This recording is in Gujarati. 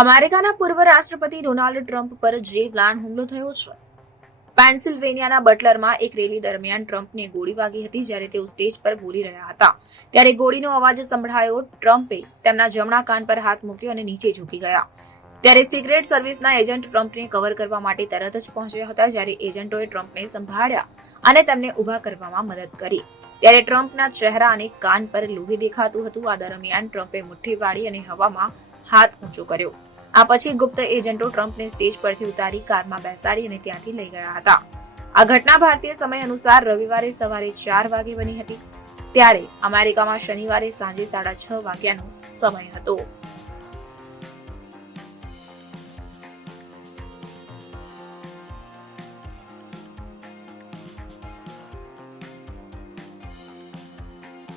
અમેરિકાના પૂર્વ રાષ્ટ્રપતિ ડોનાલ્ડ ટ્રમ્પ પર જીવલાણ હુમલો થયો છે. પેન્સિલ્વેનિયાના બટલરમાં એક રેલી દરમિયાન ટ્રમ્પને ગોળી વાગી હતી જ્યારે તેઓ સ્ટેજ પર બોલી રહ્યા હતા. ત્યારે ગોળીનો અવાજ સંભળાયો ટ્રમ્પે. તેમના જમણા કાન પર હાથ મૂક્યો અને નીચે ઝૂકી ગયા. ત્યારે સિક્રેટ સર્વિસના એજન્ટ ટ્રમ્પને કવર કરવા માટે તરત જ પહોંચ્યા હતા જ્યારે એજન્ટોએ ટ્રમ્પને સંભાળ્યા અને તેમને ઊભા કરવામાં મદદ કરી. ત્યારે ટ્રમ્પના ચહેરા અને કાન પર લોહી દેખાતું હતું. આ દરમિયાન ટ્રમ્પે મુઠ્ઠી પાડી અને હવામાં હાથ ઊંચો કર્યો. આ પછી ગુપ્ત એજન્ટો ટ્રમ્પને સ્ટેજ પરથી ઉતારી કારમાં બેસાડી અને ત્યાંથી લઈ ગયા હતા. આ ઘટના ભારતીય સમય અનુસાર રવિવારે સવારે ચાર વાગે બની હતી. ત્યારે અમેરિકામાં શનિવારે સાંજે સાડા છ વાગ્યાનો સમય હતો.